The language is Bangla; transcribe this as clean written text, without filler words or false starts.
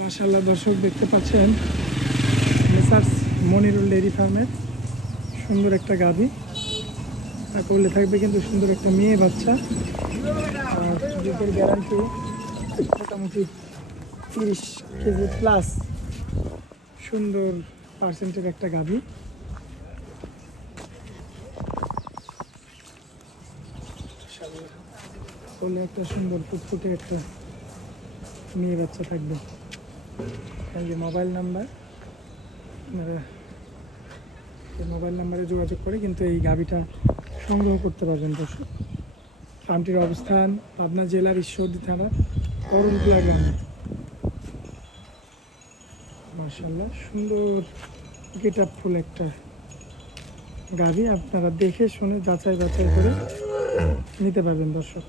মাশাআল্লাহ দর্শক দেখতে পাচ্ছেন মেসার্স মনিরুল ডেইরি ফার্মের সুন্দর একটা গাভী আর করলে থাকবে কিন্তু সুন্দর একটা মেয়ে বাচ্চা। আর দুধের গ্যারান্টি মোটামুটি 30 কেজি প্লাস সুন্দর পার্সেন্টের একটা গাভী। করলে একটা সুন্দর ফুটফুটে একটা মেয়ে বাচ্চা থাকবে। এই যে মোবাইল নাম্বার, আপনারা এই মোবাইল নাম্বারে যোগাযোগ করে কিন্তু এই গাভীটা সংগ্রহ করতে পারবেন দর্শক। ফার্মটির অবস্থান পাবনা জেলার ঈশ্বরদী থানার করণকুলা গ্রামে। মাশাআল্লাহ সুন্দর গেট আপ ফুল একটা গাভী, আপনারা দেখে শুনে যাচাই বাছাই করে নিতে পারবেন দর্শক।